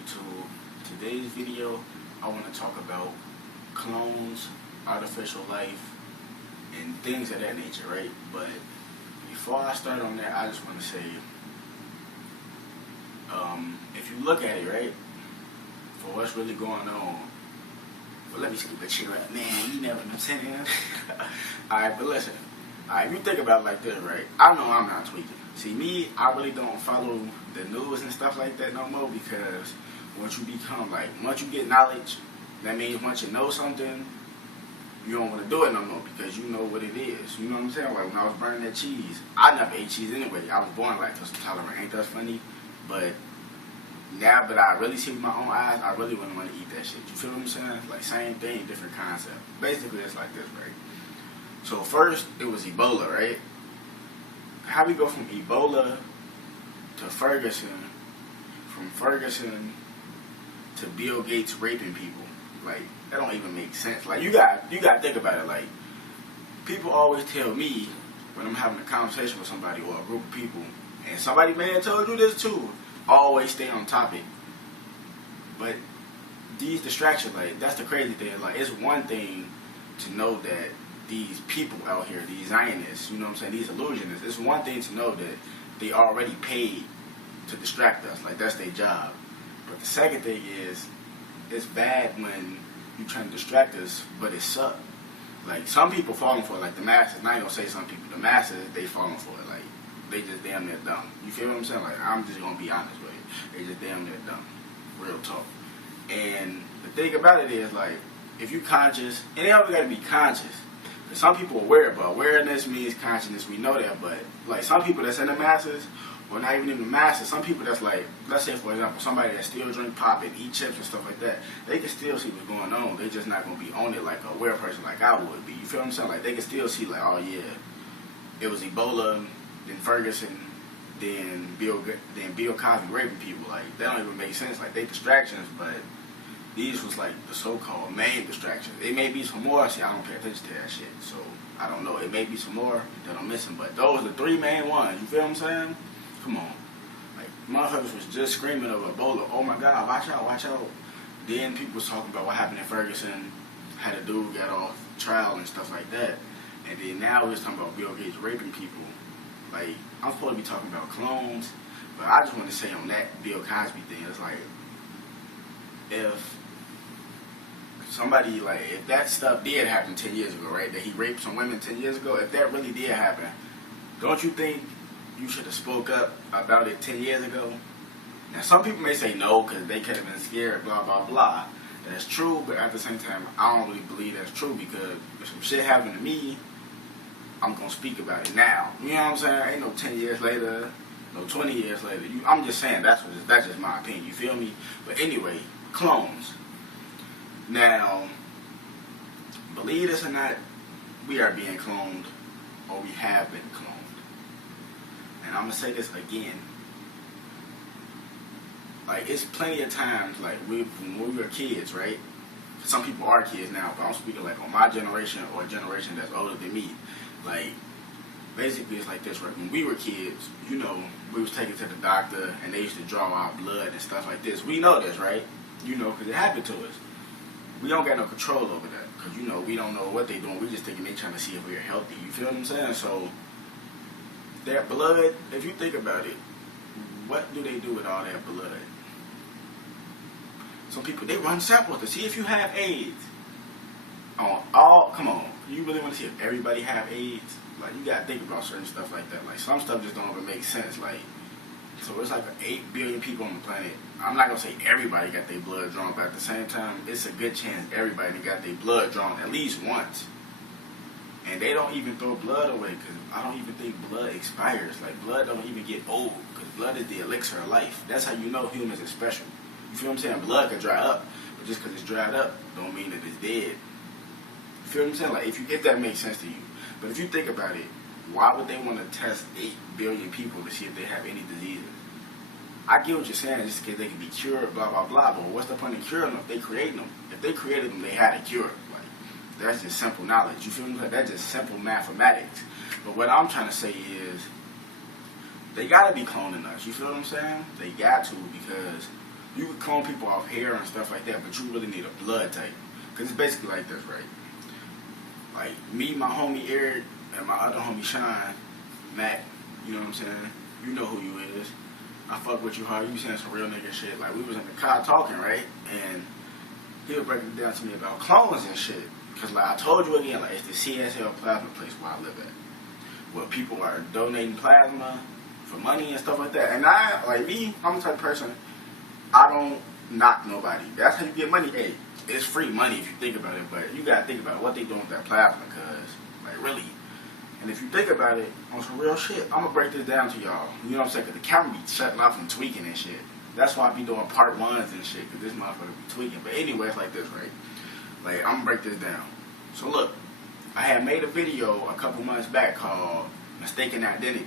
YouTube. Today's video, I want to talk about clones, artificial life, and things of that nature, right? But before I start on that, I just want to say, if you look at it, right, for what's really going on, well, let me scoop a chair up. Man, you never know what I'm saying. Alright, but listen. Alright, if you think about it like this, right, I know I'm not tweaking. See, me, I really don't follow the news and stuff like that no more, because once you become, once you get knowledge, that means once you know something, you don't want to do it no more because you know what it is. You know what I'm saying? Like when I was burning that cheese, I never ate cheese anyway. I was born lactose intolerant. Ain't that funny? But now that I really see with my own eyes, I really wouldn't want to eat that shit. You feel what I'm saying? Like same thing, different concept. Basically, it's like this, right? So first, it was Ebola, right? How we go from Ebola to Ferguson, from Ferguson to Bill Gates raping people. Like, that don't even make sense. Like, you got to think about it. Like, people always tell me when I'm having a conversation with somebody or a group of people, and somebody may have told you this too, always stay on topic. But these distractions, like, that's the crazy thing. Like, it's one thing to know that these people out here, these Zionists, you know what I'm saying, these illusionists, it's one thing to know that they already paid to distract us. Like, that's their job. But the second thing is, it's bad when you trying to distract us, but it sucks. Like, some people falling for it, like the masses. And I ain't gonna say some people, the masses, they falling for it. Like, they just damn near dumb. You feel what I'm saying? Like, I'm just gonna be honest with you. They just damn near dumb. Real talk. And the thing about it is, like, if you conscious, and they always gotta be conscious. Some people are aware, but awareness means consciousness. We know that, but like some people that's in the masses, or not even in the masses, some people that's like, let's say for example, somebody that still drink pop and eat chips and stuff like that, they can still see what's going on. They just not gonna be on it like a aware person like I would be. You feel what I'm saying? Like they can still see like, oh yeah, it was Ebola, then Ferguson, then Bill Cosby raping people. Like that don't even make sense. Like they distractions, but these was like the so-called main distractions. It may be some more. See, I don't pay attention to that shit, so I don't know. It may be some more that I'm missing, but those are the three main ones. You feel what I'm saying? Come on. Like, motherfuckers was just screaming over Ebola. Oh my God, watch out, watch out. Then people was talking about what happened in Ferguson. Had a dude got off trial and stuff like that. And then now we're talking about Bill Gates raping people. Like, I'm supposed to be talking about clones, but I just want to say on that Bill Cosby thing, it's like, if somebody, like, if that stuff did happen 10 years ago, right, that he raped some women 10 years ago, if that really did happen, don't you think you should have spoke up about it 10 years ago? Now, some people may say no, because they could have been scared, blah, blah, blah. That's true, but at the same time, I don't really believe that's true, because if some shit happened to me, I'm going to speak about it now. You know what I'm saying? Ain't no 10 years later, no 20 years later. I'm just saying, that's just my opinion, you feel me? But anyway, clones. Now, believe this or not, we are being cloned, or we have been cloned. And I'm going to say this again. Like, it's plenty of times, like, when we were kids, right? Some people are kids now, but I'm speaking, like, on my generation or a generation that's older than me. Like, basically, it's like this, right? When we were kids, you know, we was taken to the doctor, and they used to draw our blood and stuff like this. We know this, right? You know, because it happened to us. We don't got no control over that, because, you know, we don't know what they doing. We just thinking they trying to see if we're healthy. You feel what I'm saying? So, that blood, if you think about it, what do they do with all that blood? Some people, they run samples to see if you have AIDS. Come on, you really want to see if everybody have AIDS? Like, you got to think about certain stuff like that. Like, some stuff just don't even make sense. Like, so it's like 8 billion people on the planet. I'm not going to say everybody got their blood drawn, but at the same time, it's a good chance everybody got their blood drawn at least once. And they don't even throw blood away, because I don't even think blood expires. Like, blood don't even get old, because blood is the elixir of life. That's how you know humans are special. You feel what I'm saying? Blood can dry up, but just because it's dried up don't mean that it's dead. You feel what I'm saying? Like, if that makes sense to you. But if you think about it, why would they want to test 8 billion people to see if they have any diseases? I get what you're saying, just because they can be cured, blah, blah, blah, but what's the point of curing them if they created them? If they created them, they had a cure. Like, that's just simple knowledge. You feel me? Like, that's just simple mathematics. But what I'm trying to say is, they got to be cloning us. You feel what I'm saying? They got to, because You can clone people off hair and stuff like that, but you really need a blood type. Because it's basically like this, right? Like, me, my homie Eric, and my other homie Sean, Mac, you know what I'm saying? You know who you is. I fuck with you hard. You be saying some real nigga shit. Like, we was in the car talking, right? And he was breaking it down to me about clones and shit. Because, like, I told you again, like, it's the CSL plasma place where I live at. Where people are donating plasma for money and stuff like that. And I, like me, I'm the type of person, I don't knock nobody. That's how you get money. Hey, it's free money if you think about it, but you gotta think about what they doing with that plasma, cause, like, really. And if you think about it, on some real shit, I'm gonna break this down to y'all. You know what I'm saying? Cause the camera be shutting off and tweaking and shit. That's why I be doing part ones and shit, cause this motherfucker be tweaking. But anyway, it's like this, right? Like, I'm gonna break this down. So look, I had made a video a couple months back called Mistaken Identity.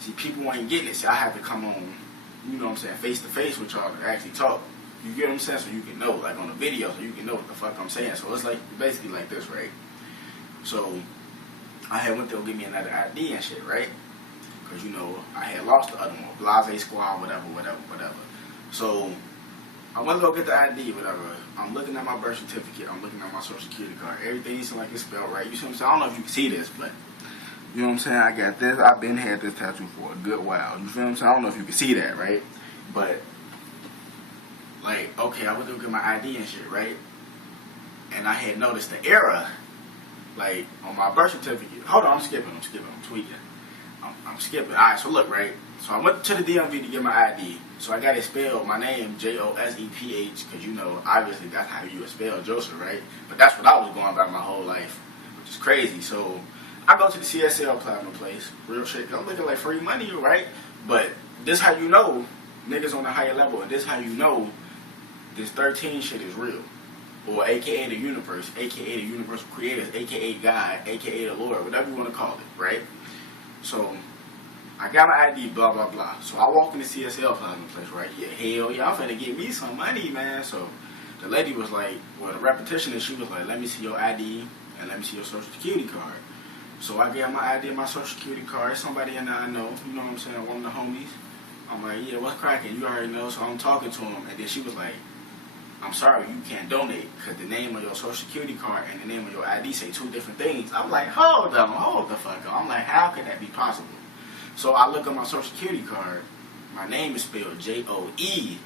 See, people ain't getting it, so I have to come on, you know what I'm saying, face to face with y'all to actually talk. You get what I'm saying? So you can know, like on the video, so you can know what the fuck I'm saying. So it's like, basically like this, right? So, I had went to go get me another ID and shit, right? Because, you know, I had lost the other one, Blase Squad, whatever. So, I went to go get the ID, whatever. I'm looking at my birth certificate. I'm looking at my social security card. Everything seems like it's spelled right. You see what I'm saying? I don't know if you can see this, but you know what I'm saying? I got this. I've been had this tattoo for a good while. You feel what I'm saying? I don't know if you can see that, right? But, like, okay, I went to go get my ID and shit, right? And I had noticed the error, like, on my birth certificate. Hold on, I'm skipping, I'm tweaking. I'm skipping. Alright, so look, right? So I went to the DMV to get my ID. So I got it spelled, my name, Joseph, because, you know, obviously that's how you would spell Joseph, right? But that's what I was going by my whole life, which is crazy. So I go to the CSL plasma place, real shit. I'm looking like free money, right? But this how you know niggas on the higher level, and this how you know this 13 shit is real. Or AKA the universe, AKA the universal creators, AKA God, AKA the Lord, whatever you want to call it, right? So I got my ID, blah, blah, blah. So I walk in the CSL plasma place, right? Yeah, hell yeah, I'm finna get me some money, man. So the lady was like, well, the repetition is, she was like, let me see your ID and let me see your social security card. So I gave my ID and my social security card. Somebody in there I know, you know what I'm saying, one of the homies. I'm like, yeah, what's cracking? You already know. So I'm talking to him, and then she was like, I'm sorry, you can't donate because the name of your social security card and the name of your ID say two different things. I'm like, hold the fuck up. I'm like, how can that be possible? So I look at my social security card. My name is spelled Joesph.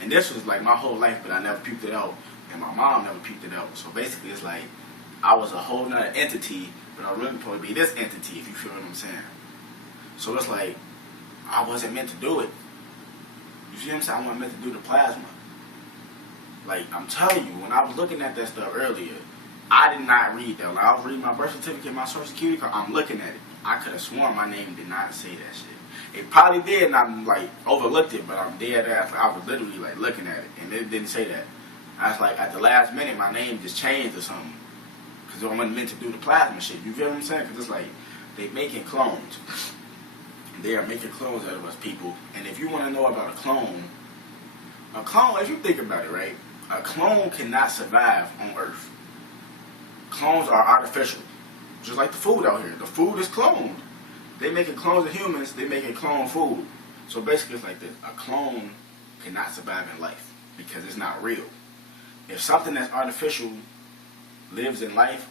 And this was like my whole life, but I never peeped it out. And my mom never peeped it out. So basically it's like I was a whole nother entity, but I was really supposed to be this entity, if you feel what I'm saying. So it's like, I wasn't meant to do it. You see what I'm saying? I wasn't meant to do the plasma. Like, I'm telling you, when I was looking at that stuff earlier, I did not read that. Like, I was reading my birth certificate, my social security card, I'm looking at it. I could have sworn my name did not say that shit. It probably did, and I'm like, overlooked it, but I'm dead ass. Like, I was literally, like, looking at it, and it didn't say that. I was like, at the last minute, my name just changed or something. Because I wasn't meant to do the plasma shit. You feel what I'm saying? Because it's like, they making clones. They are making clones out of us, people. And if you want to know about a clone, if you think about it, right? A clone cannot survive on Earth. Clones are artificial. Just like the food out here. The food is cloned. They making clones of humans, they making clone food. So basically it's like this. A clone cannot survive in life because it's not real. If something that's artificial lives in life,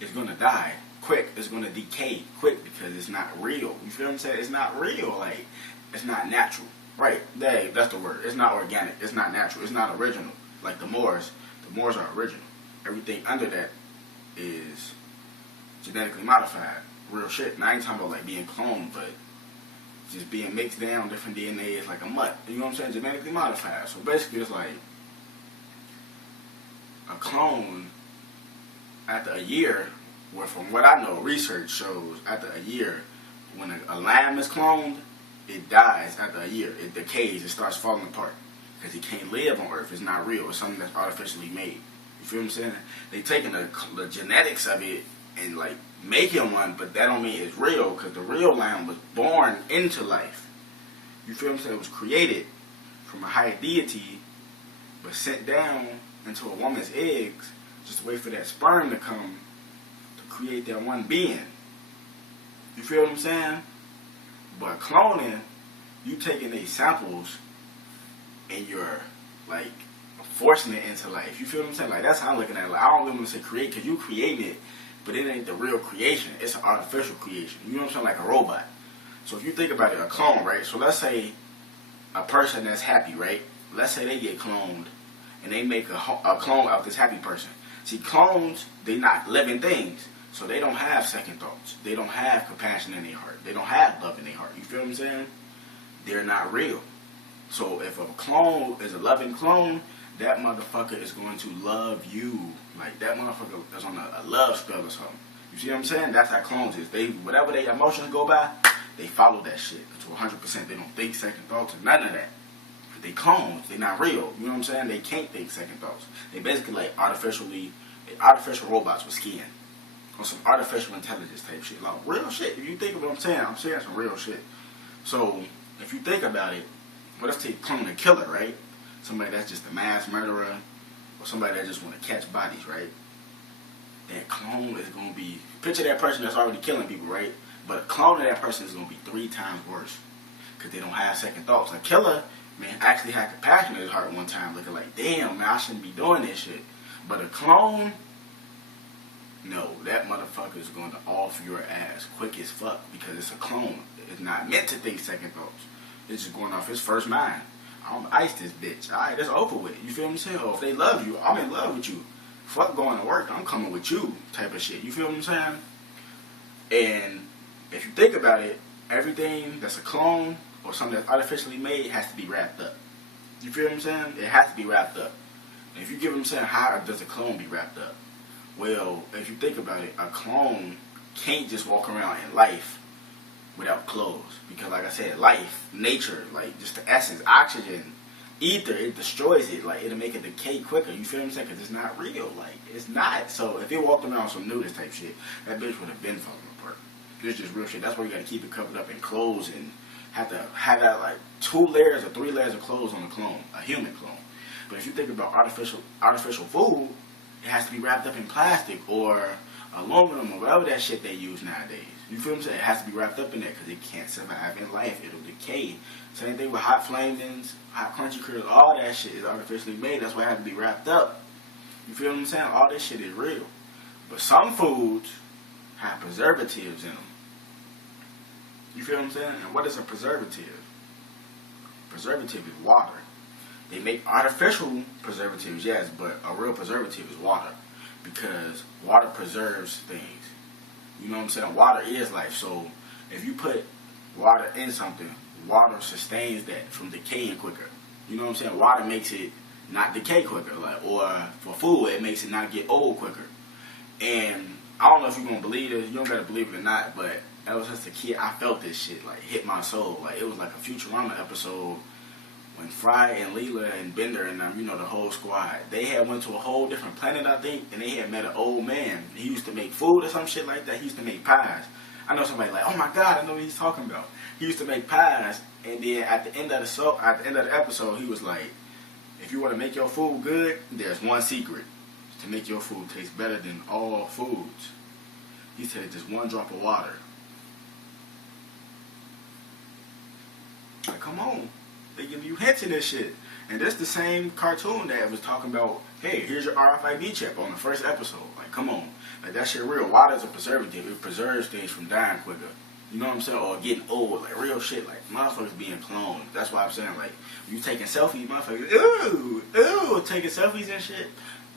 it's going to die quick. It's going to decay quick because it's not real. You feel what I'm saying? It's not real. Like, it's not natural. Right. That's the word. It's not organic. It's not natural. It's not original. Like the Moors. The Moors are original. Everything under that is genetically modified. Real shit. And I ain't talking about like being cloned, but just being mixed down, different DNA is like a mutt. You know what I'm saying? Genetically modified. So basically it's like a clone after a year, where from what I know, research shows after a year, when a lamb is cloned, it dies after a year. It decays. It starts falling apart because it can't live on Earth. It's not real. It's something that's artificially made. You feel what I'm saying? They taking the genetics of it and like making one, but that don't mean it's real because the real lamb was born into life. You feel what I'm saying? It was created from a higher deity, but sent down into a woman's eggs just to wait for that sperm to come to create that one being. You feel what I'm saying? But cloning you taking these samples and you're like forcing it into life. You feel what I'm saying? Like, that's how I'm looking at it. Like, I don't really want to say create, because you creating it, but it ain't the real creation. It's an artificial creation. You know what I'm saying? Like a robot. So if you think about it, a clone, right? So let's say a person that's happy, right? Let's say they get cloned and they make a clone of this happy person. See, clones, they not living things. So they don't have second thoughts. They don't have compassion in their heart. They don't have love in their heart. You feel what I'm saying? They're not real. So if a clone is a loving clone, that motherfucker is going to love you. Like, that motherfucker is on a love spell or something. You see what I'm saying? That's how clones is. They, whatever their emotions go by, they follow that shit to 100%. They don't think second thoughts or none of that. They clones. They not real. You know what I'm saying? They can't think second thoughts. They basically like artificial robots with skin. Or some artificial intelligence type shit. Like, real shit. If you think of what I'm saying some real shit. So, if you think about it, well, let's take clone a killer, right? Somebody that's just a mass murderer, or somebody that just want to catch bodies, right? That clone is going to be, picture that person that's already killing people, right? But a clone of that person is going to be 3 times worse, because they don't have second thoughts. A killer, man, actually had compassion in his heart one time, looking like, damn, man, I shouldn't be doing this shit. But a clone, no, that motherfucker is going to off your ass quick as fuck, because it's a clone. It's not meant to think second thoughts. It's just going off his first mind. I'm ice this bitch. Alright, that's over with. You feel what I'm saying? Or if they love you, I'm in love with you. Fuck going to work, I'm coming with you type of shit. You feel what I'm saying? And if you think about it, everything that's a clone or something that's artificially made has to be wrapped up. You feel what I'm saying? It has to be wrapped up. And if you give what I'm saying, how does a clone be wrapped up? Well, if you think about it, a clone can't just walk around in life without clothes, because like I said, life, nature, like just the essence, oxygen, ether, it destroys it. Like, it'll make it decay quicker. You feel what I'm saying? Because it's not real. Like, it's not. So if it walked around some nudist type shit, that bitch would have been falling apart. It's just real shit. That's why you got to keep it covered up in clothes and have to have that like 2 layers or 3 layers of clothes on a clone, a human clone. But if you think about artificial food, it has to be wrapped up in plastic or aluminum or whatever that shit they use nowadays. You feel what I'm saying? It has to be wrapped up in there because it can't survive in life. It'll decay. Same thing with hot flamings, hot crunchy critters, all that shit is artificially made. That's why it has to be wrapped up. You feel what I'm saying? All this shit is real. But some foods have preservatives in them. You feel what I'm saying? And what is a preservative? Preservative is water. They make artificial preservatives, yes, but a real preservative is water, because water preserves things. You know what I'm saying? Water is life. So if you put water in something, water sustains that from decaying quicker. You know what I'm saying? Water makes it not decay quicker. Like, or for food, it makes it not get old quicker. And I don't know if you're going to believe this. You don't got to believe it or not, but ever since a kid, I felt this shit, like, hit my soul. Like, it was like a Futurama episode when Fry and Leela and Bender and them, you know, the whole squad, they had went to a whole different planet, I think, and they had met an old man. He used to make food or some shit like that. He used to make pies. I know somebody like, oh my God, I know what he's talking about. He used to make pies, and then at the end of the episode, he was like, if you want to make your food good, there's one secret to make your food taste better than all foods. He said just 1 drop of water. Like, come on. They give you hints in this shit. And this the same cartoon that was talking about, hey, here's your RFID chip on the first episode. Like, come on. Like, that shit real. Water is a preservative. It preserves things from dying quicker. You know what I'm saying? Or getting old. Like, real shit. Like, motherfuckers being cloned. That's why I'm saying, like, you taking selfies, motherfuckers, ooh, taking selfies and shit.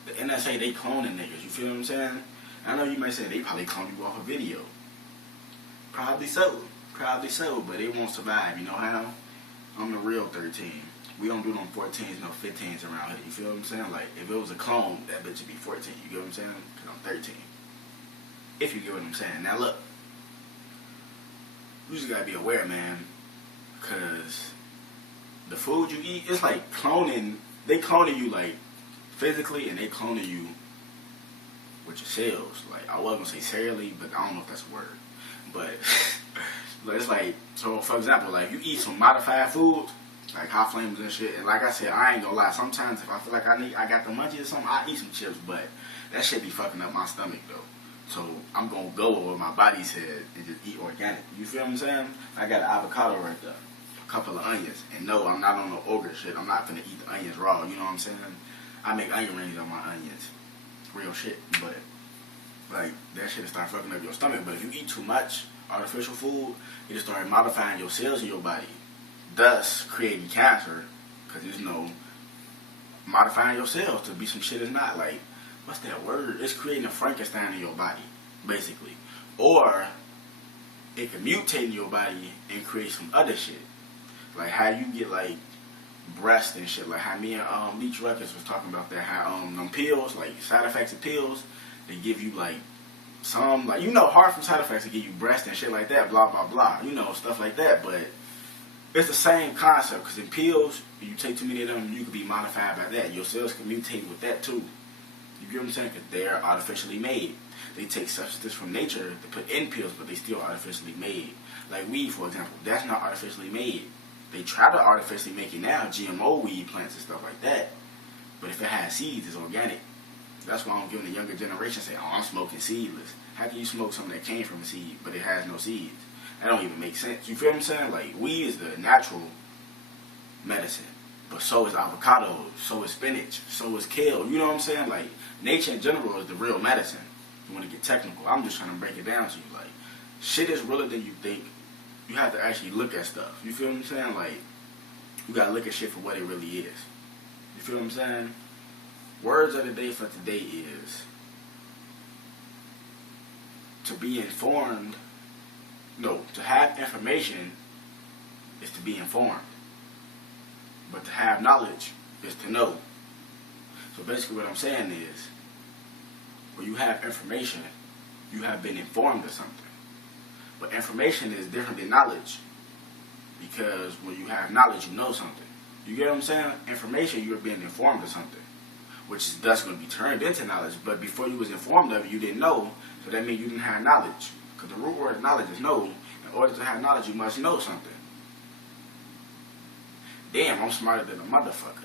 The NSA, they cloning niggas. You feel what I'm saying? I know you might say they probably cloned you off a video. Probably so. But it won't survive. You know how? I'm the real 13. We don't do no 14s, no 15s around here. You feel what I'm saying? Like, if it was a clone, that bitch would be 14. You get what I'm saying? Because I'm 13. If you get what I'm saying. Now, look. You just got to be aware, man. Because the food you eat, it's like cloning. They cloning you, like, physically, and they cloning you with your cells. Like, I wasn't going to say serially, but I don't know if that's a word. But it's like, so for example, like, you eat some modified foods, like hot flames and shit, and like I said, I ain't gonna lie, sometimes if I feel like I got the munchies or something, I eat some chips, but that shit be fucking up my stomach though. So I'm gonna go where my body said and just eat organic. You feel what I'm saying? I got an avocado right there. couple of onions. And no, I'm not on no ogre shit. I'm not finna eat the onions raw. You know what I'm saying? I make onion rings on my onions. Real shit. But like that shit start fucking up your stomach. But if you eat too much artificial food, it just start modifying your cells in your body, thus creating cancer. Because there's no modifying your cells to be some shit it's not. Like, what's that word? It's creating a Frankenstein in your body, basically. Or it can mutate in your body and create some other shit. Like how you get like breast and shit. Like how me and Leech Records was talking about that. How them pills, like side effects of pills, they give you like some, like, you know, hard from side effects to give you breast and shit like that, blah blah blah, you know, stuff like that. But it's the same concept, because in pills, if you take too many of them, you could be modified by that. Your cells can mutate with that too. You get what I'm saying? Because they're artificially made. They take substances from nature to put in pills, but they still artificially made. Like weed, for example, that's not artificially made. They try to artificially make it now, GMO weed plants and stuff like that. But if it has seeds, it's organic. That's why I'm giving the younger generation say, oh, I'm smoking seedless. How can you smoke something that came from a seed, but it has no seeds? That don't even make sense. You feel what I'm saying? Like, weed is the natural medicine. But so is avocado, so is spinach, so is kale. You know what I'm saying? Like, nature in general is the real medicine. You want to get technical. I'm just trying to break it down to you. Like, shit is realer than you think. You have to actually look at stuff. You feel what I'm saying? Like, you got to look at shit for what it really is. You feel what I'm saying? Words of the day for today is to be informed. No, to have information is to be informed. But to have knowledge is to know. So basically what I'm saying is, when you have information, you have been informed of something. But information is different than knowledge. Because when you have knowledge, you know something. You get what I'm saying? Information, you're being informed of something, which is thus going to be turned into knowledge. But before you was informed of it, you didn't know. So that means you didn't have knowledge. Because the root word of knowledge is know. In order to have knowledge, you must know something. Damn, I'm smarter than a motherfucker.